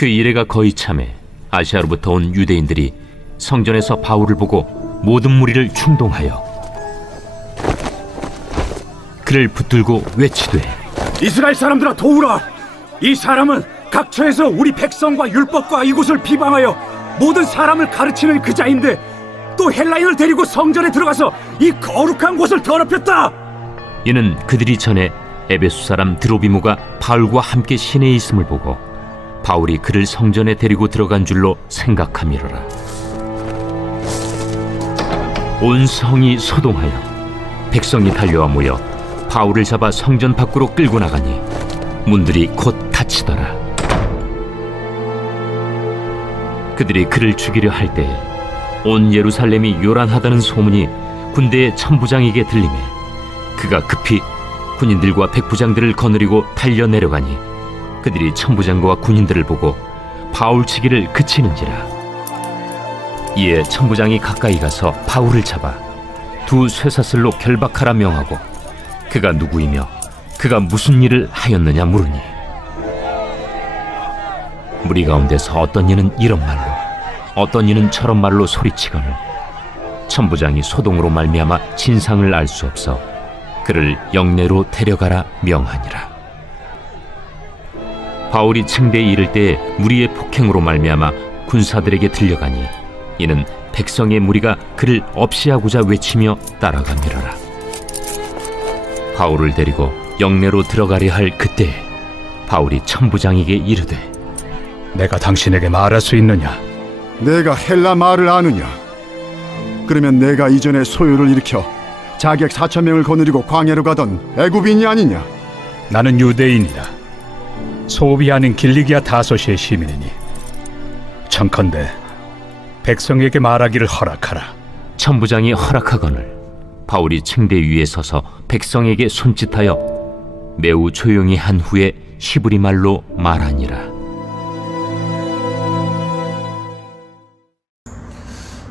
그 이래가 거의 참에 아시아로부터 온 유대인들이 성전에서 바울을 보고 모든 무리를 충동하여 그를 붙들고 외치되 이스라엘 사람들아 도우라! 이 사람은 각처에서 우리 백성과 율법과 이곳을 비방하여 모든 사람을 가르치는 그 자인데 또 헬라인을 데리고 성전에 들어가서 이 거룩한 곳을 더럽혔다! 이는 그들이 전에 에베소 사람 드로비모가 바울과 함께 시내에 있음을 보고 바울이 그를 성전에 데리고 들어간 줄로 생각함이로라. 온 성이 소동하여 백성이 달려와 모여 바울을 잡아 성전 밖으로 끌고 나가니 문들이 곧 닫히더라. 그들이 그를 죽이려 할 때에 온 예루살렘이 요란하다는 소문이 군대의 천부장에게 들리매 그가 급히 군인들과 백부장들을 거느리고 달려 내려가니 그들이 천부장과 군인들을 보고 바울 치기를 그치는지라. 이에 천부장이 가까이 가서 바울을 잡아 두 쇠사슬로 결박하라 명하고 그가 누구이며 그가 무슨 일을 하였느냐 물으니 무리 가운데서 어떤 이는 이런 말로 어떤 이는 저런 말로 소리치거늘 천부장이 소동으로 말미암아 진상을 알 수 없어 그를 영내로 데려가라 명하니라. 바울이 층대에 이를 때에 무리의 폭행으로 말미암아 군사들에게 들려가니 이는 백성의 무리가 그를 없이하고자 외치며 따라가미러라. 바울을 데리고 영내로 들어가려 할 그때에 바울이 천부장에게 이르되 내가 당신에게 말할 수 있느냐? 내가 헬라 말을 아느냐? 그러면 내가 이전에 소요를 일으켜 자객 4,000명을 거느리고 광야로 가던 애굽인이 아니냐? 나는 유대인이다. 소비 아닌 길리기아 다소시의 시민이니 청컨대 백성에게 말하기를 허락하라. 천부장이 허락하거늘 바울이 층대 위에 서서 백성에게 손짓하여 매우 조용히 한 후에 히브리 말로 말하니라.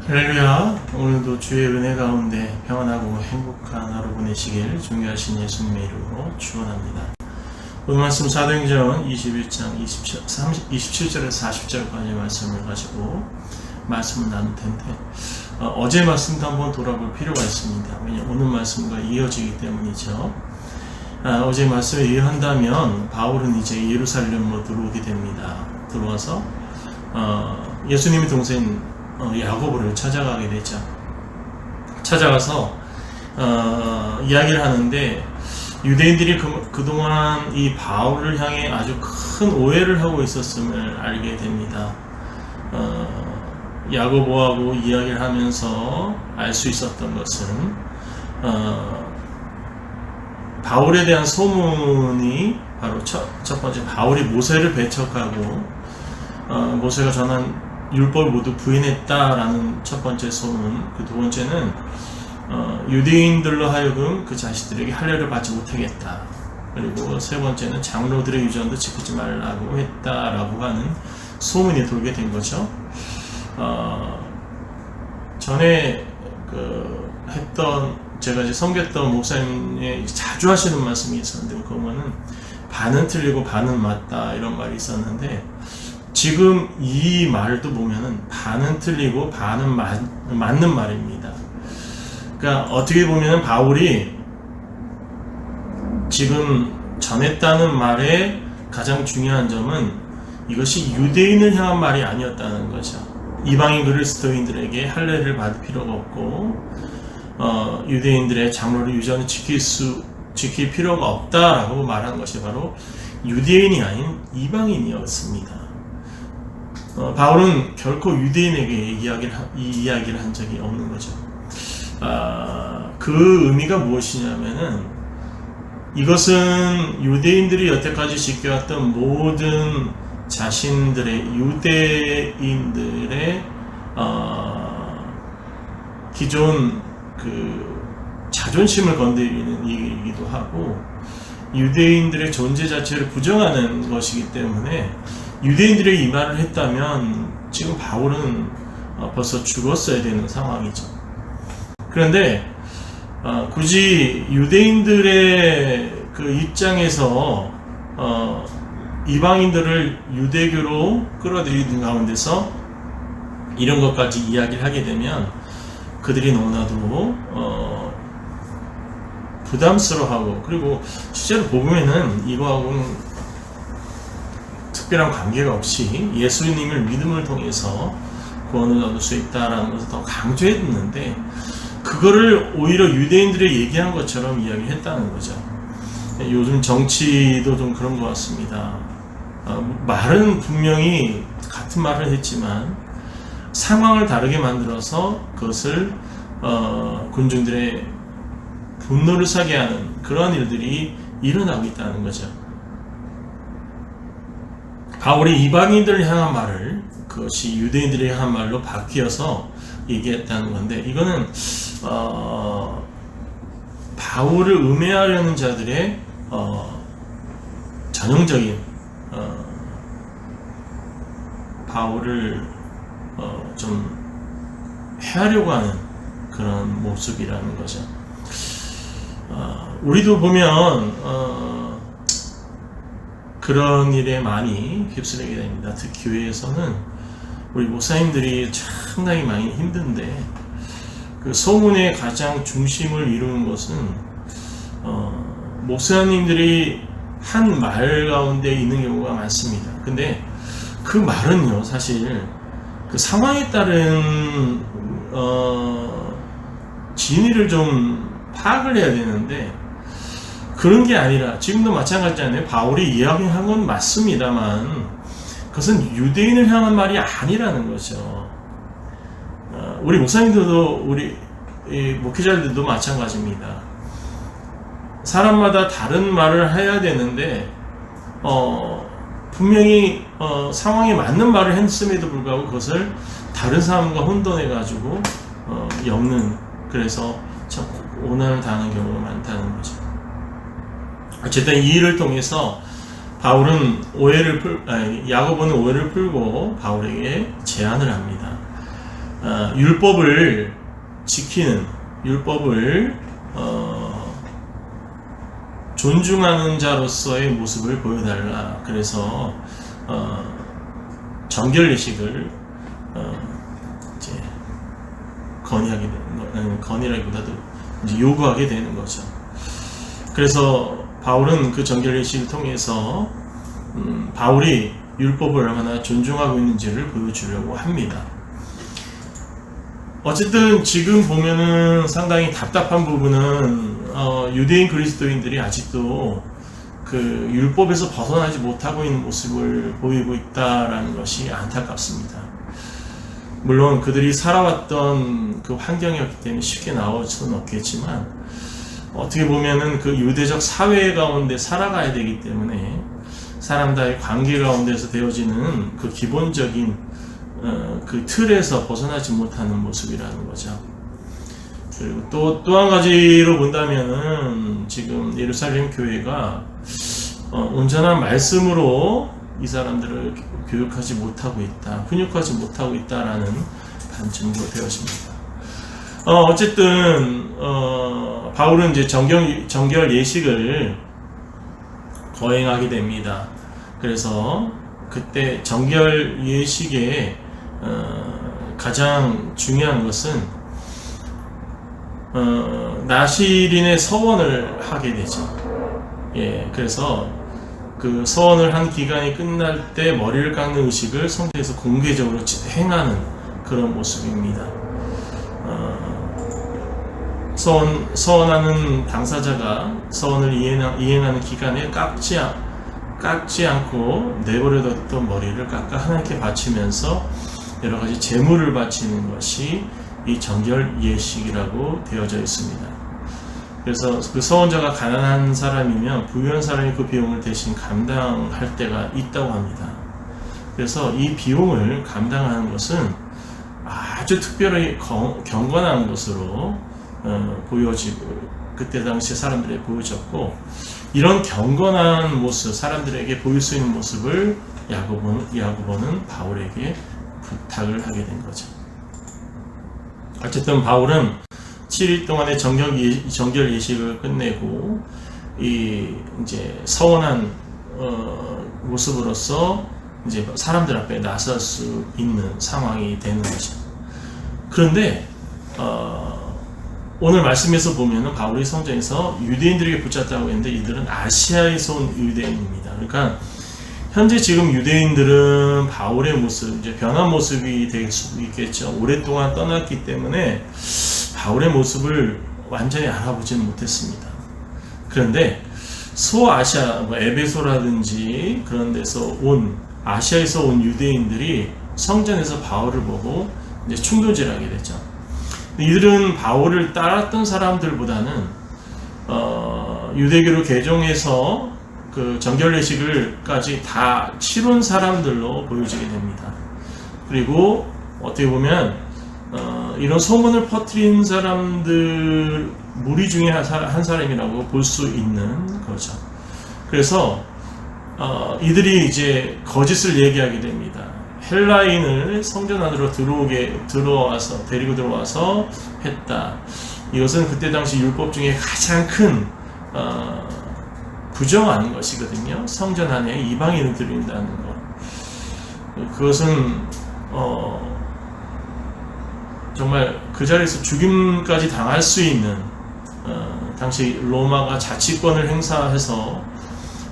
할렐루야. 오늘도 주의 은혜 가운데 평안하고 행복한 하루 보내시길 존귀하신 예수님의 이름으로 축원합니다. 오늘 말씀 사도행전 21장 27절에서 40절까지 말씀을 가지고 말씀을 나눌 텐데 어제 말씀도 한번 돌아볼 필요가 있습니다. 왜냐하면 오늘 말씀과 이어지기 때문이죠. 어제 말씀에 의한다면 바울은 이제 예루살렘으로 들어오게 됩니다. 들어와서 예수님의 동생 야고보를 찾아가게 되죠. 찾아가서 이야기를 하는데 유대인들이 그동안 이 바울을 향해 아주 큰 오해를 하고 있었음을 알게 됩니다. 야고보하고 이야기를 하면서 알 수 있었던 것은 바울에 대한 소문이 바로 첫 번째 바울이 모세를 배척하고 모세가 전한 율법을 모두 부인했다라는 첫 번째 소문, 그 두 번째는 유대인들로 하여금 그 자식들에게 할례를 받지 못하겠다. 그리고 세 번째는 장로들의 유전도 지키지 말라고 했다라고 하는 소문이 돌게 된 거죠. 전에 제가 이제 섬겼던 목사님이 자주 하시는 말씀이 있었는데 그거는 반은 틀리고 반은 맞다 이런 말이 있었는데 지금 이 말도 보면은 반은 틀리고 반은 맞는 말입니다. 그러니까 어떻게 보면은 바울이 지금 전했다는 말의 가장 중요한 점은 이것이 유대인을 향한 말이 아니었다는 거죠. 이방인 그리스도인들에게 할례를 받을 필요가 없고 유대인들의 장로를 유전을 지킬 필요가 없다라고 말한 것이 바로 유대인이 아닌 이방인이었습니다. 바울은 결코 유대인에게 이 이야기를 한 적이 없는 거죠. 그 의미가 무엇이냐면은 이것은 유대인들이 여태까지 지켜왔던 모든 자신들의 유대인들의 기존 자존심을 건드리는 얘기이기도 하고 유대인들의 존재 자체를 부정하는 것이기 때문에 유대인들이 이 말을 했다면 지금 바울은 벌써 죽었어야 되는 상황이죠. 그런데 굳이 유대인들의 그 입장에서 이방인들을 유대교로 끌어들이는 가운데서 이런 것까지 이야기를 하게 되면 그들이 너무나도 부담스러워하고, 그리고 실제로 보면은 이거하고는 특별한 관계가 없이 예수님을 믿음을 통해서 구원을 얻을 수 있다라는 것을 더 강조했는데, 그거를 오히려 유대인들이 얘기한 것처럼 이야기했다는 거죠. 요즘 정치도 좀 그런 것 같습니다. 말은 분명히 같은 말을 했지만 상황을 다르게 만들어서 그것을 군중들의 분노를 사게 하는 그러한 일들이 일어나고 있다는 거죠. 바울이 이방인들을 향한 말을 그것이 유대인들을 향한 말로 바뀌어서 얘기했다는 건데, 이거는 바울을 음해하려는 자들의 전형적인 바울을 좀 해하려고 하는 그런 모습이라는 거죠. 우리도 보면 그런 일에 많이 휩쓸리게 됩니다. 특히 교회에서는 우리 목사님들이 상당히 많이 힘든데, 그 소문의 가장 중심을 이루는 것은 목사님들이 한 말 가운데 있는 경우가 많습니다. 근데 그 말은요, 사실 그 상황에 따른 진위를 좀 파악을 해야 되는데, 그런 게 아니라 지금도 마찬가지잖아요. 바울이 이야기한 건 맞습니다만 그것은 유대인을 향한 말이 아니라는 거죠. 우리 목사님들도, 우리 목회자들도 마찬가지입니다. 사람마다 다른 말을 해야 되는데 분명히 상황에 맞는 말을 했음에도 불구하고 그것을 다른 사람과 혼돈해 가지고 엮는, 그래서 참 오난을 당하는 경우가 많다는 거죠. 어쨌든 이 일을 통해서 바울은 야고보는 오해를 풀고 바울에게 제안을 합니다. 율법을 지키는, 율법을 존중하는 자로서의 모습을 보여달라. 그래서 정결 예식을 이제 건의라기보다도 이제 요구하게 되는 거죠. 그래서 바울은 그 정결 예식을 통해서 바울이 율법을 얼마나 존중하고 있는지를 보여주려고 합니다. 어쨌든 지금 보면은 상당히 답답한 부분은 유대인 그리스도인들이 아직도 그 율법에서 벗어나지 못하고 있는 모습을 보이고 있다라는 것이 안타깝습니다. 물론 그들이 살아왔던 그 환경이었기 때문에 쉽게 나올 수는 없겠지만, 어떻게 보면은 그 유대적 사회 가운데 살아가야 되기 때문에 사람들의 관계 가운데서 되어지는 그 기본적인 그 틀에서 벗어나지 못하는 모습이라는 거죠. 그리고 또 한 가지로 본다면은 지금 예루살렘 교회가 온전한 말씀으로 이 사람들을 교육하지 못하고 있다, 훈육하지 못하고 있다라는 관점도 되어집니다. 어쨌든 바울은 이제 정결 예식을 거행하게 됩니다. 그래서 그때 정결 예식의 가장 중요한 것은 나실인의 서원을 하게 되죠. 예, 그래서 그 서원을 한 기간이 끝날 때 머리를 깎는 의식을 성전에서 공개적으로 행하는 그런 모습입니다. 서원하는 당사자가 서원을 이행하는 기간에 깎지 않고 내버려뒀던 머리를 깎아 하나님께 바치면서 여러 가지 제물을 바치는 것이 이 정결 예식이라고 되어져 있습니다. 그래서 그 서원자가 가난한 사람이면 부유한 사람이 그 비용을 대신 감당할 때가 있다고 합니다. 그래서 이 비용을 감당하는 것은 아주 특별히 경건한 것으로 보여지고, 그때 당시 사람들에게 보여졌고, 이런 경건한 모습, 사람들에게 보일 수 있는 모습을 야고보는 바울에게 부탁을 하게 된 거죠. 어쨌든 바울은 7일 동안의 정결 예식을 끝내고 이제 서원한 모습으로서 이제 사람들 앞에 나설 수 있는 상황이 되는 거죠. 그런데 오늘 말씀에서 보면은 바울이 성전에서 유대인들에게 붙잡다고 했는데 이들은 아시아에서 온 유대인입니다. 그러니까 현재 지금 유대인들은 바울의 모습, 이제 변한 모습이 될 수도 있겠죠. 오랫동안 떠났기 때문에 바울의 모습을 완전히 알아보지는 못했습니다. 그런데 소아시아, 에베소라든지 그런 데서 아시아에서 온 유대인들이 성전에서 바울을 보고 이제 충돌질하게 되죠. 이들은 바울을 따랐던 사람들보다는 유대교로 개종해서 그 정결례식을까지 다 치룬 사람들로 보여지게 됩니다. 그리고 어떻게 보면 이런 소문을 퍼뜨린 사람들 무리 중에 한 사람이라고 볼 수 있는 거죠. 그래서 이들이 이제 거짓을 얘기하게 됩니다. 헬라인을 성전 안으로 데리고 들어와서 했다. 이것은 그때 당시 율법 중에 가장 큰 부정한 것이거든요. 성전 안에 이방인을 들인다는 것. 그것은 정말 그 자리에서 죽임까지 당할 수 있는 당시 로마가 자치권을 행사해서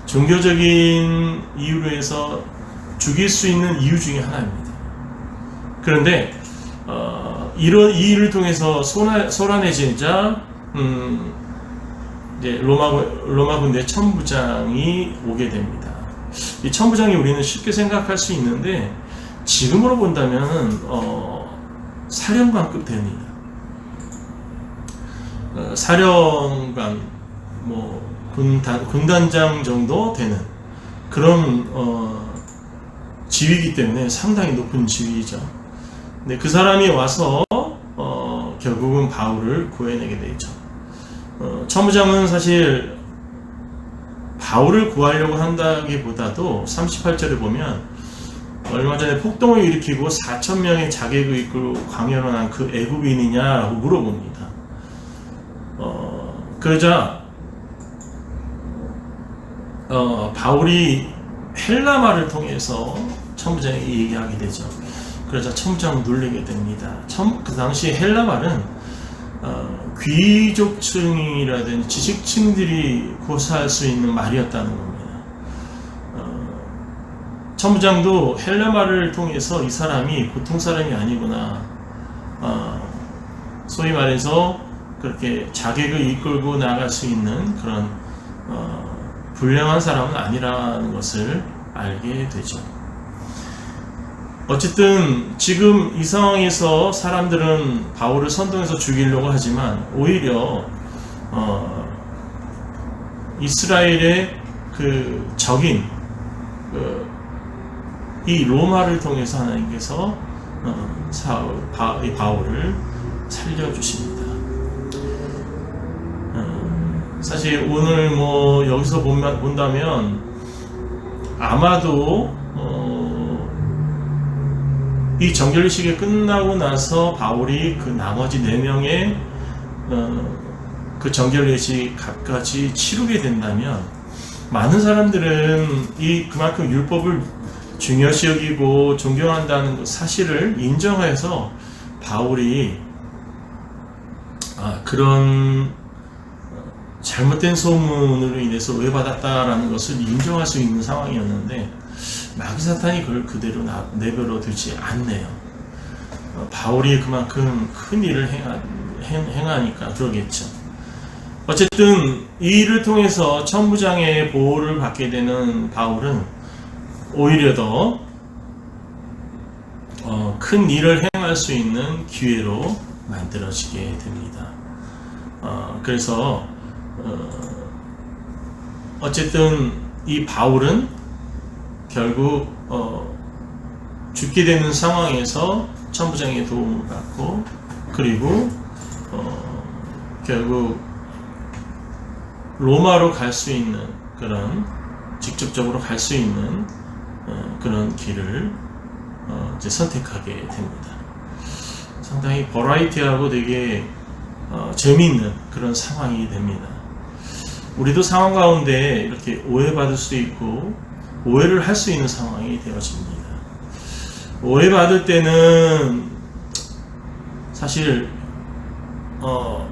종교적인 이유로 해서 죽일 수 있는 이유 중에 하나입니다. 그런데 이 일을 통해서 소란해지자 이제 로마 군대 천부장이 오게 됩니다. 이 천부장이 우리는 쉽게 생각할 수 있는데 지금으로 본다면 사령관급 됩니다. 사령관, 군단장 정도 되는 그런 지위이기 때문에 상당히 높은 지위이죠. 근데 그 사람이 와서 결국은 바울을 구해내게 되죠. 천부장은 사실 바울을 구하려고 한다기보다도 38절에 보면 얼마 전에 폭동을 일으키고 4,000명의 자객을 이끌고 광야로 난 그 애굽인이냐라고 물어봅니다. 그러자 바울이 헬라말을 통해서 천부장에게 얘기하게 되죠. 그러자 천부장은 놀라게 됩니다. 그 당시 헬라말은 귀족층이라든지 지식층들이 고사할 수 있는 말이었다는 겁니다. 천부장도 헬라말을 통해서 이 사람이 보통 사람이 아니구나, 소위 말해서 그렇게 자객을 이끌고 나갈 수 있는 그런 불량한 사람은 아니라는 것을 알게 되죠. 어쨌든 지금 이 상황에서 사람들은 바울을 선동해서 죽이려고 하지만 오히려 이스라엘의 그 적인 이 로마를 통해서 하나님께서 이 바울을 살려주십니다. 사실 오늘 여기서 본다면 아마도 이 정결식이 끝나고 나서 바울이 그 나머지 4명의 그 정결례식 각까지 치르게 된다면 많은 사람들은 그만큼 율법을 중요시 여기고 존경한다는 사실을 인정해서 바울이 그런 잘못된 소문으로 인해서 오해받았다라는 것을 인정할 수 있는 상황이었는데 마귀 사탄이 그걸 그대로 내버려 두지 않네요. 바울이 그만큼 큰 일을 행하니까 그러겠죠. 어쨌든 이 일을 통해서 천부장의 보호를 받게 되는 바울은 오히려 더 큰 일을 행할 수 있는 기회로 만들어지게 됩니다. 그래서 어쨌든 이 바울은 결국 죽게 되는 상황에서 천부장의 도움을 받고 그리고 결국 로마로 갈 수 있는 그런 직접적으로 갈 수 있는 그런 길을 이제 선택하게 됩니다. 상당히 버라이티하고 되게 재미있는 그런 상황이 됩니다. 우리도 상황 가운데 이렇게 오해받을 수도 있고 오해를 할 수 있는 상황이 되어집니다. 오해받을 때는 사실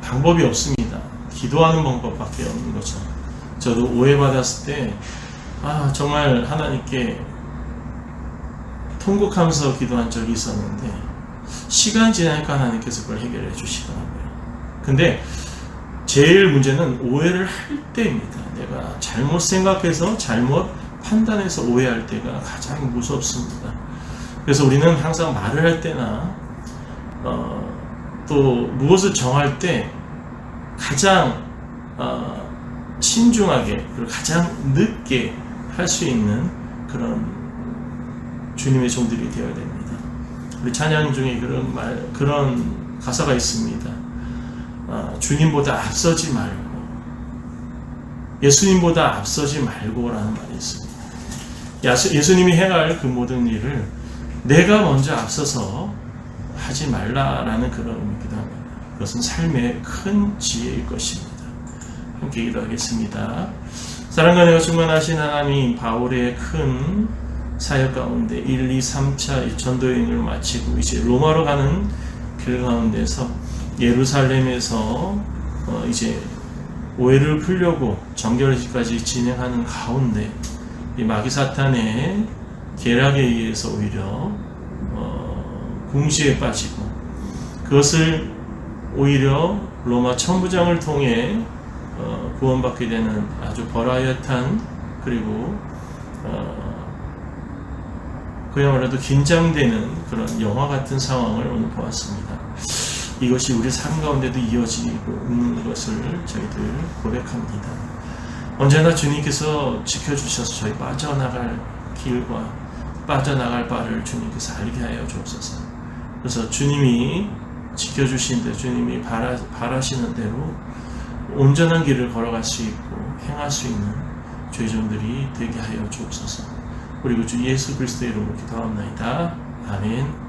방법이 없습니다. 기도하는 방법밖에 없는 거죠. 저도 오해받았을 때 정말 하나님께 통곡하면서 기도한 적이 있었는데 시간 지나니까 하나님께서 그걸 해결해 주시더라고요. 근데 제일 문제는 오해를 할 때입니다. 내가 잘못 생각해서 잘못 판단해서 오해할 때가 가장 무섭습니다. 그래서 우리는 항상 말을 할 때나 또 무엇을 정할 때 가장 신중하게 그리고 가장 늦게 할 수 있는 그런 주님의 종들이 되어야 됩니다. 우리 찬양 중에 그런 가사가 있습니다. 주님보다 앞서지 말고, 예수님보다 앞서지 말고라는 말이 있습니다. 예수님이 해야 할 그 모든 일을 내가 먼저 앞서서 하지 말라라는 그런 의미이기도 합니다. 그것은 삶의 큰 지혜일 것입니다. 함께 기도하겠습니다. 사랑과 은혜가 충만하신 하나님, 바울의 큰 사역 가운데 1, 2, 3차 전도 여행을 마치고 이제 로마로 가는 길 가운데서 예루살렘에서 이제 오해를 풀려고 정결식까지 진행하는 가운데 이 마귀 사탄의 계략에 의해서 오히려 궁시에 빠지고 그것을 오히려 로마 천부장을 통해 구원받게 되는 아주 버라이어트한 그리고 그야말로 긴장되는 그런 영화 같은 상황을 오늘 보았습니다. 이것이 우리 삶 가운데도 이어지고 있는 것을 저희들 고백합니다. 언제나 주님께서 지켜주셔서 저희 빠져나갈 길과 빠져나갈 바를 주님께서 알게 하여 주옵소서. 그래서 주님이 지켜주신 대로 주님이 바라시는 대로 온전한 길을 걸어갈 수 있고 행할 수 있는 죄종들이 되게 하여 주옵소서. 그리고 주 예수 그리스도의 이름으로 기도합니다. 아멘.